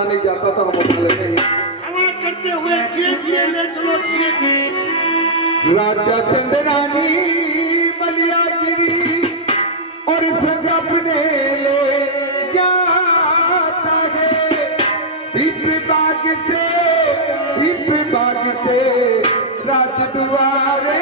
चला नहीं जाता तो हम उठा लेते हैं। हवा करते हुए धीरे धीरे ले चलो, धीरे धीरे। राजा चंद्रानी बलिया गिरी और संग अपने ले जाता है। हिप बाग से राज दुआरे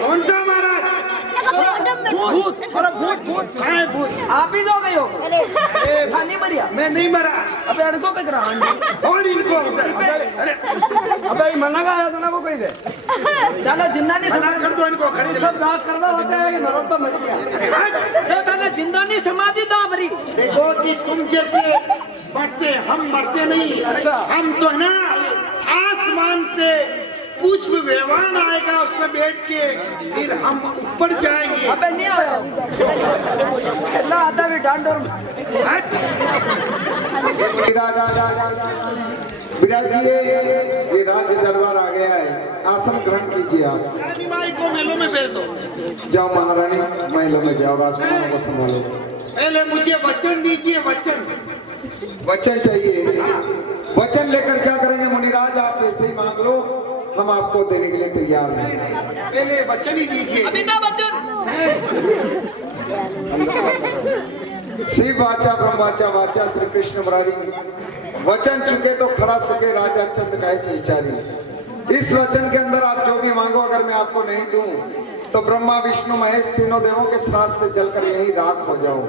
कौन सा महाराज? भूत भूत है, भूत। आप ही जाओ गए हो? नहीं मरिया, मैं नहीं मरा। अबे इनको क्या करा? और इनको उधर। अरे अबे मना का आया था ना वो कहीं दे। चलो जिंदा नहीं मना कर दो इनको, घर चलो। सब दांत करना होता है कि मरो तो मर गया। तो तने जिंदा नहीं समाधि दा मरी। देखो कि तुम जैसे मरते, हम मरते नहीं। अच्छा। हम तो है ना आसमान से पुष्प विमान आएगा, उसमें बैठ के फिर हम ऊपर जाएंगे। अबे नहीं आया अल्लाह आता भी डांड और विराजिए, ये राज दरबार आ गया है, आसन ग्रहण कीजिए। आप रानी माई को महलों में भेज दो। जाओ महारानी, महलों में जाओ, राजकुमारों को संभालो। पहले मुझे वचन दीजिए, वचन। वचन चाहिए? वचन लेकर क्या करेंगे मुनिराज? आप ऐसे ही मांग लो, हम आपको देने के लिए तैयार हैं। पहले वचन ही दीजिए। अभी का बच्चन शिव वाचा ब्रह्म वाचा वाचा श्री कृष्ण मुरारी। वचन चुके तो खड़ा सके राजा चंद कहे विचारी। इस वचन के अंदर आप जो भी मांगो, अगर मैं आपको नहीं दूं तो ब्रह्मा विष्णु महेश तीनों देवों के श्राप से जलकर यही राख हो जाओ।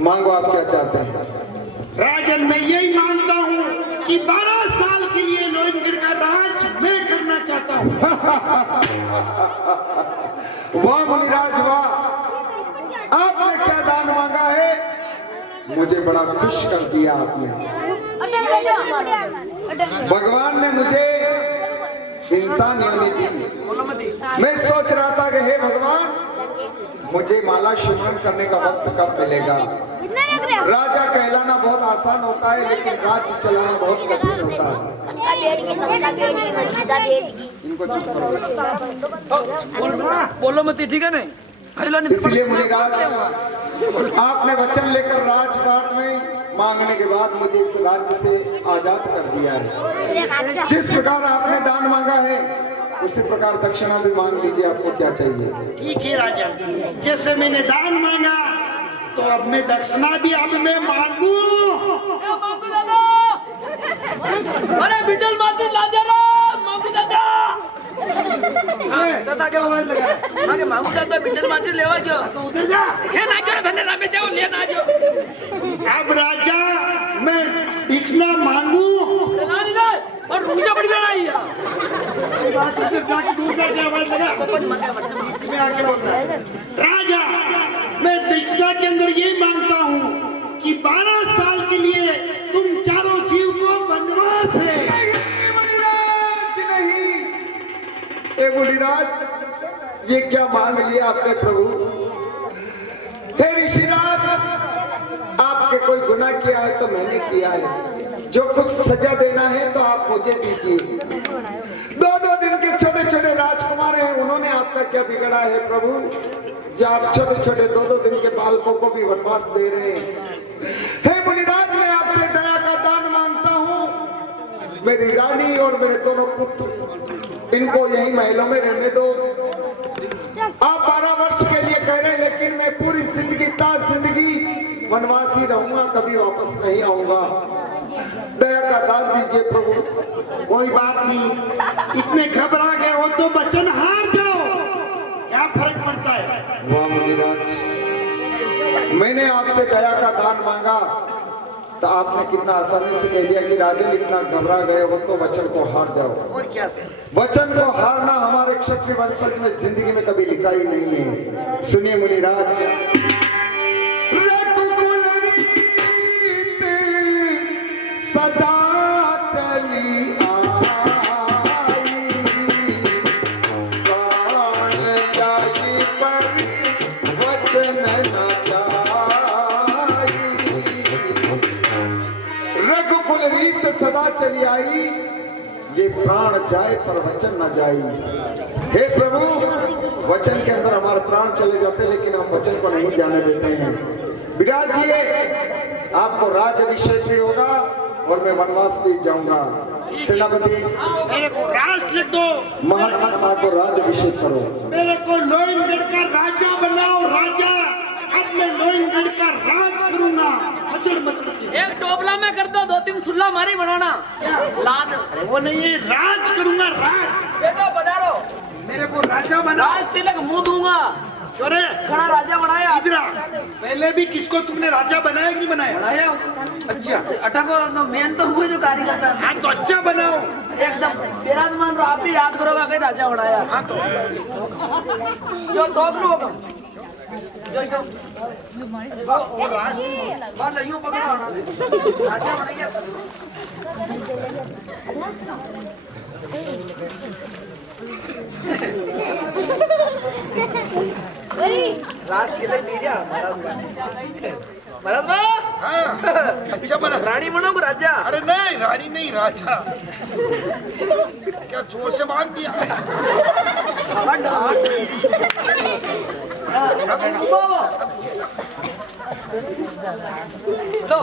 मांगो, आप क्या चाहते हैं? राजन, मैं यही मांगता हूँ कि 12 साल के लिए लोहनगढ़ का राज मैं करना चाहता हूँ। वाह मुनिराज वाह, आपने क्या दान मांगा है? मुझे बड़ा खुश कर दिया आपने। भगवान ने मुझे इंसान योनि दी। मैं सोच रहा था कि हे भगवान, मुझे माला सिमरन करने का वक्त कब मिलेगा? राजा कहलाना बहुत आसान होता है, लेकिन राज्य चलाना बहुत कठिन होता है। इनको चुप करो। बोलो मत, ठीक है नहीं? इसलिए मुनिराज, आपने वचन लेकर राजपाट में मांगने के बाद मुझे इस राज्य से आजाद कर दिया है। जिस प्रकार आपने दान मांगा है, उसी प्रकार दक्षिणा भी मांग लीजिए। आपको क्या चाहिए? ठीक है राजा, जैसे मैंने दान मांगा तो अब मैं दक्षिणा भी अब मैं मांगू। अरे बिटल माची लाजा रे मामू दादा। दादा क्या आवाज लगा? आगे मामू दादा बिटल माची लेवा जो। तो उधर जा। क्या ना करो धन्य रामे जाओ लेना जो। अब राजा मैं दक्षिणा मांगू। नहीं नहीं, और मुझे बड़ी लड़ाई है। दूर जाके आवाज लगा। बीच में आके बोलता है। राजा, मैं दक्षिणा के अंदर यही मांगता हूँ कि 12 साल के लिए तुम चारों जीव को वनवास है। ए मुनिराज, ये क्या मांग लिया आपने प्रभु? हे ऋषिराज, आपके कोई गुनाह किया है तो मैंने किया है। जो कुछ सजा देना है तो आप मुझे दीजिए। 2-2 दिन के छोटे छोटे राजकुमार हैं, उन्होंने आपका क्या बिगड़ा है प्रभु, जो आप छोटे छोटे 2-2 दिन के बालकों को भी वनवास दे रहे हैं? हे मुनिराज, मैं आपसे दया का दान मांगता हूँ। मेरी रानी और मेरे दोनों पुत्र, इनको यही महलों में रहने दो। आप 12 वर्ष के लिए कह रहे हैं, लेकिन मैं पूरी जिंदगी जिंदगी वनवासी रहूंगा, कभी वापस नहीं आऊंगा। दया का दान दीजिए प्रभु। कोई बात नहीं, इतने घबरा गए हो तो वचन हार जाओ, क्या फर्क पड़ता है? वाह मुनिराज, मैंने आपसे दया का दान मांगा तो आपने कितना आसानी से कह दिया कि राजन इतना घबरा गए हो तो वचन को हार जाओ। और क्या थे? वचन को हारना हमारे क्षत्रिय वंशज में जिंदगी में कभी लिखा ही नहीं है। सुनिए मुनिराज, रघुकुल रीत सदा चली आई, प्राण त्यागी पर वचन न जाई। रघुकुल रीत सदा चली आई, ये प्राण जाए पर वचन न जाए। हे प्रभु, वचन के अंदर हमारे प्राण चले जाते लेकिन हम वचन को नहीं जाने देते हैं। विराजिए, आपको राज अभिषेक भी होगा और मैं वनवास भी जाऊंगा। सेनापति, मेरे को राज लिख दो। महात्मा को राज अभिषेक करो। मेरे को लोइनगढ़ का राजा बनाओ, राजा। अब मैं लोइनगढ़ का राज करूंगा। मचड़ मचड़ की। एक टोपला में कर दो, 2-3 सुल्ला मारी बनाना लाद। अरे वो नहीं है, राज करूंगा, राज। बेटा बधारो, मेरे को राजा बना। राज तिलक मुंह दूंगा। अरे कड़ा राजा बनाया। इधर आ। पहले भी किसको तुमने राजा बनाया कि नहीं बनाया? बनाया। अच्छा, अटको तो मेन तो मुझे जो कार्य करता है। हाँ तो अच्छा बनाओ। एकदम विराजमान रहो, आप भी याद करोगा कि राजा बनाया। हाँ तो जो तोप लो होगा जो वो राज बाल यूं पकड़ो ना, राजा बनाया। राज तिलक दे दिया महाराज बा। हाँ, अच्छा बना। रानी बनोगे राजा? अरे नहीं, रानी नहीं, राजा। क्या जोर से मांग दिया? तो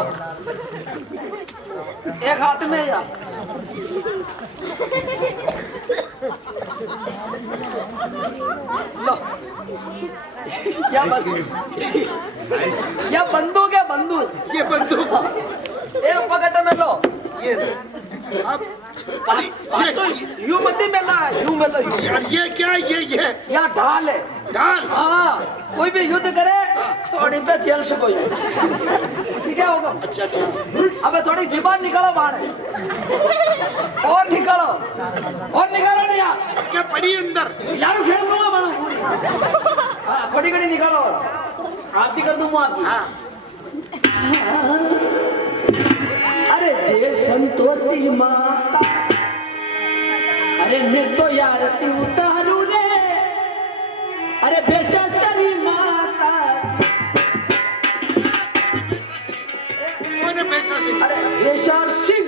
एक हाथ में या लो या बंदूक है, बंदूक। ये बंदूक। एक पकड़ में लो। ये अब यूं मत मिला, यूं मिलो यूं। यार ये क्या? ये यहाँ ढाल है। ढाल। हाँ, कोई भी युद्ध करे तो अड़ी पे जेल से कोई ठीक है होगा। अच्छा ठीक। अबे थोड़ी जीबान निकालो बाहर, और निकालो, और निकालो नहीं यार। क्या पड़ी अंदर? यार खेल दूंगा मैं पूरी। हाँ, थोड़ी घड़ी निकालो, आप भी कर दूंगा आपकी। अरे जय संतोषी माता, अरे मैं तो यार ती उतारू रे। अरे बेशरी माता, कौन है पैसा से? अरे बेशर सिंह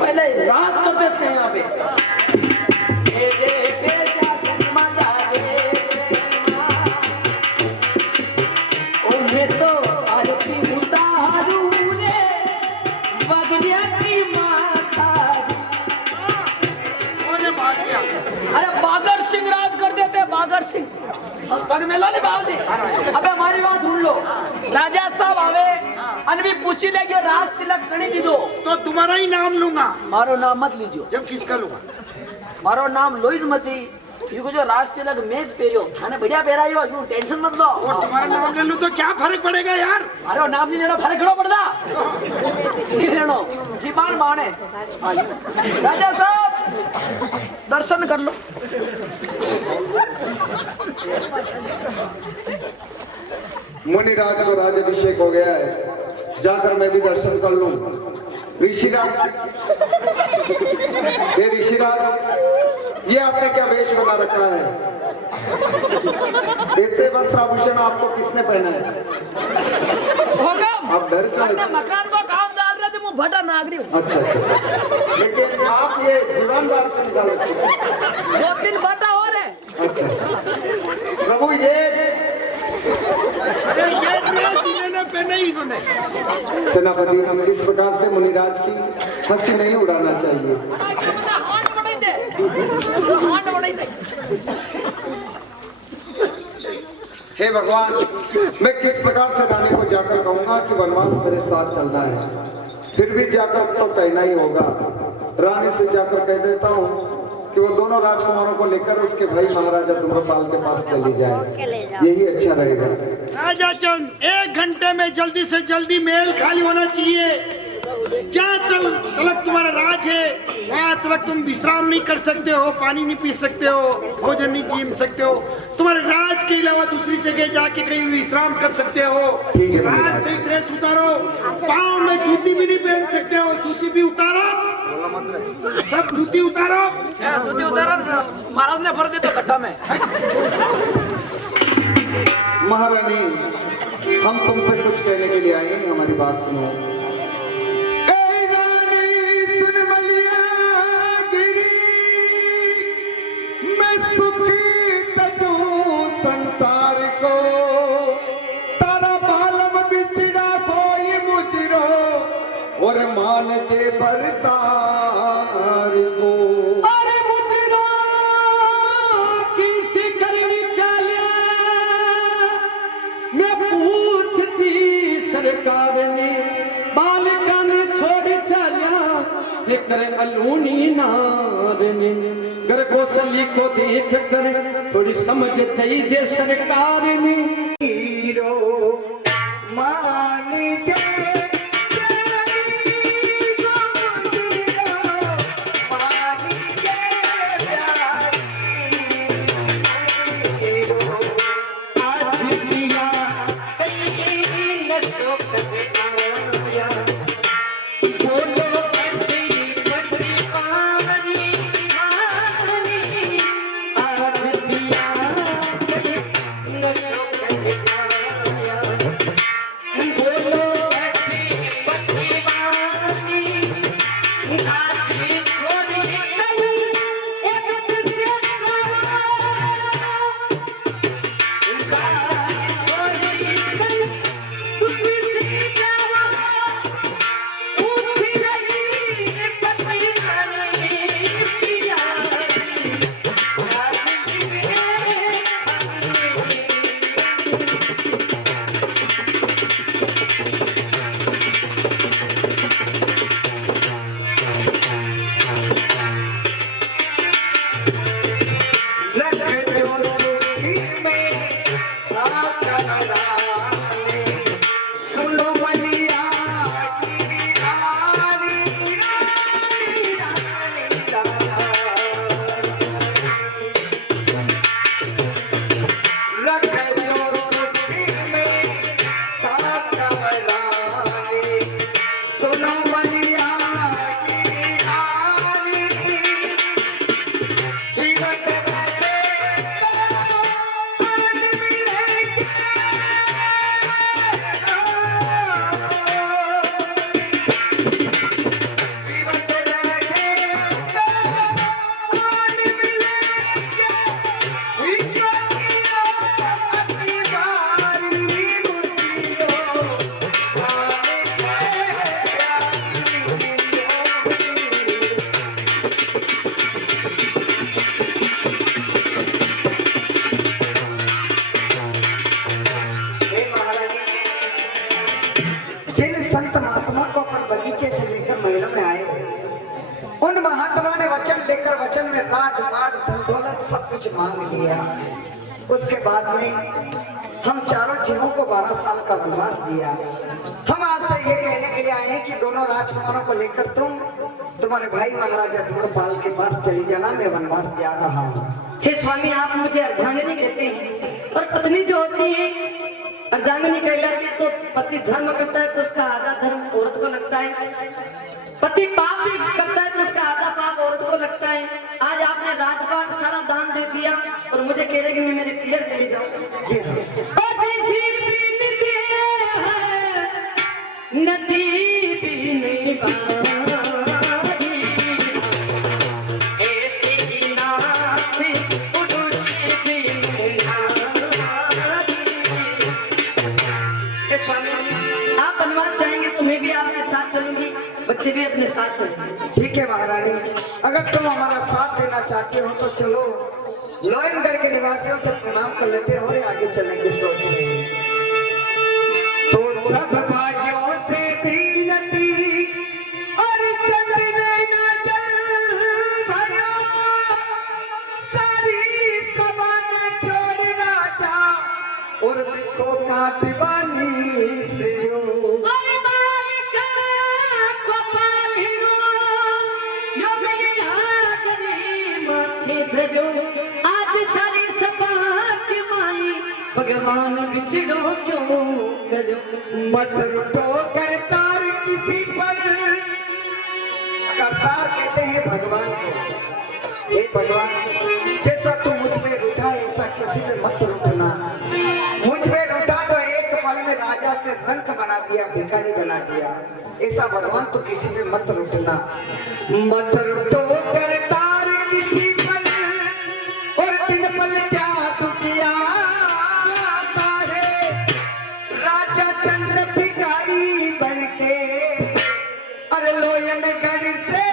पहले राज करते थे यहाँ पे। जय जय बेशर माता, जय जय माँ। ओ मैं तो आरती उतारू रे, बदलिया की माता। कौन है भाग गया? अरे बागर सिंह राज कर देते, बागर सिंह। पग में लो नहीं बाबू जी। अबे हमारी बात सुन लो, राजा साहब आवे अनवी पूछी लेगी राज तिलक कणी दीदो तो तुम्हारा ही नाम लूंगा। मारो नाम मत लीजियो। जब किसका लूंगा? मारो नाम लोइज मती। युको जो राज तिलक मेज पेरियो थाने बढ़िया पेरायो, यूं टेंशन मत लो। और तुम्हारा नाम ले लूं तो क्या फर्क पड़ेगा यार? मारो नाम नहीं लेना, फर्क करो पड़ता नहीं लेनो, जीवान माने। राजा साहब दर्शन कर लो। मुनिराज को राज अभिषेक हो गया है, जाकर मैं भी दर्शन कर लूं। ऋषिराज, ये ऋषिराज, ये आपने क्या वेश बना रखा है? ऐसे वस्त्र आभूषण आपको किसने पहना है? होगा आप डर क्यों? अपने मकान को काम डाल रहे थे, मुंह भटा नागरी हूँ। अच्छा अच्छा, लेकिन आप ये जीवनदार क्यों निकाल रखे हैं? 2-3 भटा और है। अच्छा प्रभु, ये अरे ये ड्रेस इन्होंने पहने ही इन्होंने। सेनापति, हम इस प्रकार से मुनिराज की हंसी नहीं उड़ाना चाहिए। हाथ बढ़ाई दे, हाथ बढ़ाई दे। हे भगवान, मैं किस प्रकार से रानी को जाकर कहूंगा कि वनवास मेरे साथ चलना है? फिर भी जाकर तो कहना ही होगा। रानी से जाकर कह देता हूँ कि वो दोनों राजकुमारों को लेकर उसके भाई महाराजा धूम्रपाल के पास चली जाए, यही अच्छा रहेगा। राजा चंद, 1 घंटे में जल्दी से जल्दी महल खाली होना चाहिए। जहाँ तलक तुम्हारा राज है वहाँ तलक तुम विश्राम नहीं कर सकते हो, पानी नहीं पी सकते हो, भोजन नहीं जीम सकते हो। तुम्हारे राज के अलावा दूसरी जगह जाके कहीं विश्राम कर सकते हो। ठीक है, राज से ड्रेस उतारो, पाँव में जूती भी नहीं पहन सकते हो, जूती भी उतारो, सब जूती उतारो। जूती उतारा महाराज ने भर दी तो कट्टा में। महारानी, हम तुमसे कुछ कहने के लिए आए हैं, हमारी बात सुनो। संसार को तारा बालम बिछड़ा कोई मुजरो और मान जे बरतार को। अरे मुजरो किसी करनी चालिया मैं पूछती सरकार ने बालिका ने छोड़ चालिया फिक्र अलूनी नारनी घर कौशली को देख कर थोड़ी समझ चाहिए सरकार में। हीरो मान जे मांग लिया। उसके बाद में हम चारों जीवों को 12 साल का वनवास दिया। हम आपसे ये कहने के लिए आए हैं कि दोनों राजकुमारों को लेकर तुम तुम्हारे भाई महाराजा धूम्रपाल के पास चली जाना, मैं वनवास जा रहा हूँ। हे स्वामी, आप मुझे अर्धांगिनी कहते हैं और पत्नी जो होती है अर्धांगिनी कहलाती है। तो पति धर्म करता है तो उसका आधा धर्म औरत को लगता है, पति पाप भी करता है तो उसका आधा पाप औरत को लगता है। आज आपने राजपाट सारा दान दे दिया और मुझे कह रहे कि मैं मेरे पियर चली जाऊं। जी हाँ। नदी भी नहीं बारी, ऐसी ही नाथ पुरुष भी नहीं नारी। स्वामी, आप वनवास जाएंगे तो मैं भी आपके साथ चलूंगी, बच्चे भी अपने साथ चलेंगे। ठीक है महारानी, अगर तुम हमारा साथ देना चाहती हो तो चलो। लोयनगढ़ के निवासियों से प्रणाम कर लेते हो और आगे चलने की सोच रहे हैं। तो सब भाइयों से विनती और चंद नैना जल भरा, और बिको काटवानी से और मालिक को पालिनो यो मेरी हागरी माथे धरो आज सारी सपा के माई भगवान बिछड़ो क्यों करो मत रुठो करतार किसी पर। करतार कहते हैं भगवान को। हे भगवान, जैसा तू मुझ में रूठा ऐसा किसी में मत रूठना। मुझ में रूठा तो एक पल में राजा से रंक बना दिया, भिखारी बना दिया। ऐसा भगवान तो किसी में मत रूठना। मत रूठो करतार किसी पर और दिन पल त्याग किया तारे। राजा चंद भिखारी बन के अरे लोयन गढ़ से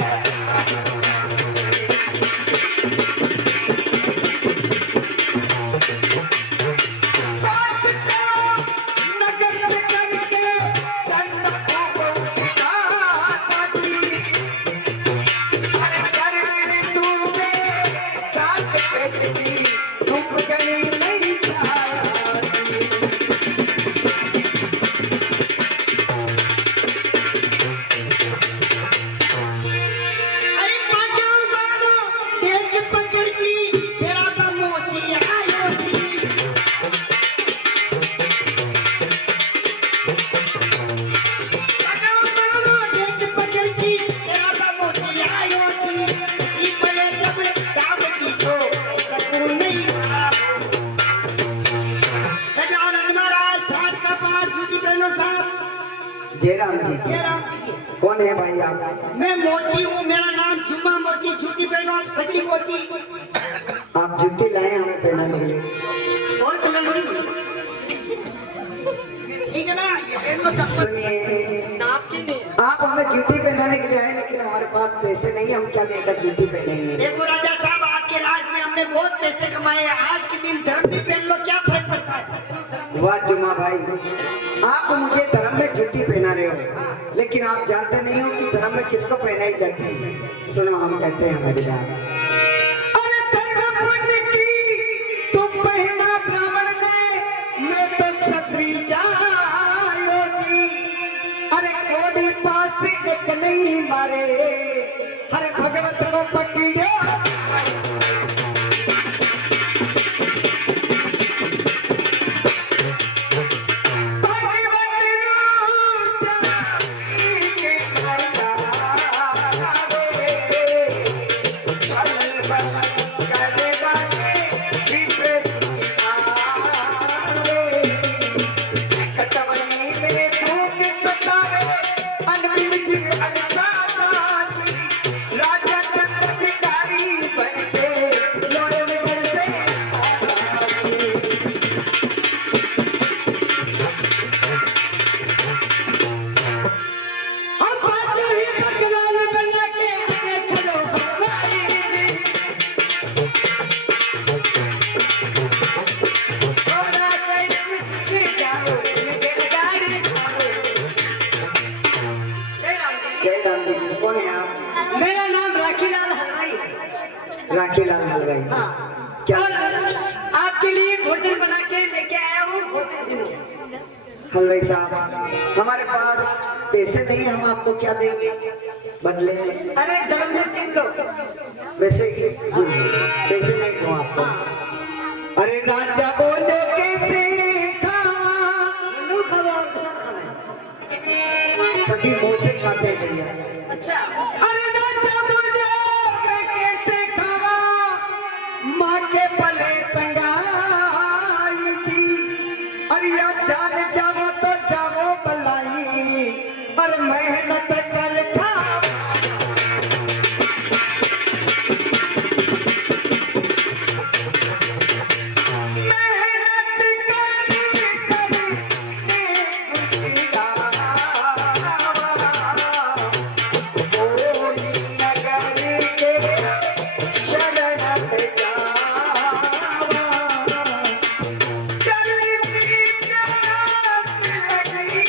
नगर से करके चंद को दिखाता जी। अरे घर में तू में साथ चटकी धूप गली नहीं छाती। अरे पाजा मारो देख पकड़ की तेरा तो मोची आयो जी। पाजा मारो देख पकड़ की तेरा तो मोची आयो जी। सी बने जब दाम की जो सकरू नहीं था। गजानन महाराज ठाट का पार जूती पहनो साहब। जयराम जी जयराम जी की कौन है भाई आप? मैं मोची हूँ, मेरा नाम जुम्मा मोची। जूती पहनो आप सगड़ी मोची। आप जूती लाए हमें पहनाने के लिए। और कलर ठीक है ना, ये पहन लो चप्पल। सुनिए, नाप की नहीं आप हमें जूती पहनाने के लिए आए, लेकिन हमारे पास पैसे नहीं, हम क्या देकर जूती पहनेंगे? देखो राजा साहब, आपके राज में हमने बहुत पैसे कमाए हैं। आज के दिन धर्म भी पहन लो, क्या फर्क पड़ता है? वाह जुम्मा भाई, आप मुझे धर्म में जूती पहना रहे हो, लेकिन आप जानते नहीं हो कि धर्म में किसको पहनाई जाती है। सुनो, हम कहते हैं हमारी बात। अरे धर्म पुण्य की तुम पहना ब्राह्मण ने, मैं तो क्षत्रिय जायो जी। अरे कोड़ी पास एक नहीं मारे, हरे भगवत को पकड़ो। राजा चंद्र भिखारी बन के लोयनगढ़ से हम बात ही भगवान बना के देख लो हमारी जी। थोड़ा सा इसमें भी जाओ जिनके गाड़ी जाओ। जयराम जी की कौन है आप? मेरा नाम राखीलाल हलवाई। राखीलाल हलवाई। हाँ। क्या? और आपके लिए भोजन बना के लेके आया हूँ, भोजन सुनो। हलवाई साहब, हमारे पास पैसे नहीं, हम आपको क्या देंगे बदले में? अरे धर्म में चिन लो। वैसे ही जी, पैसे नहीं दूं आपको। अरे राजा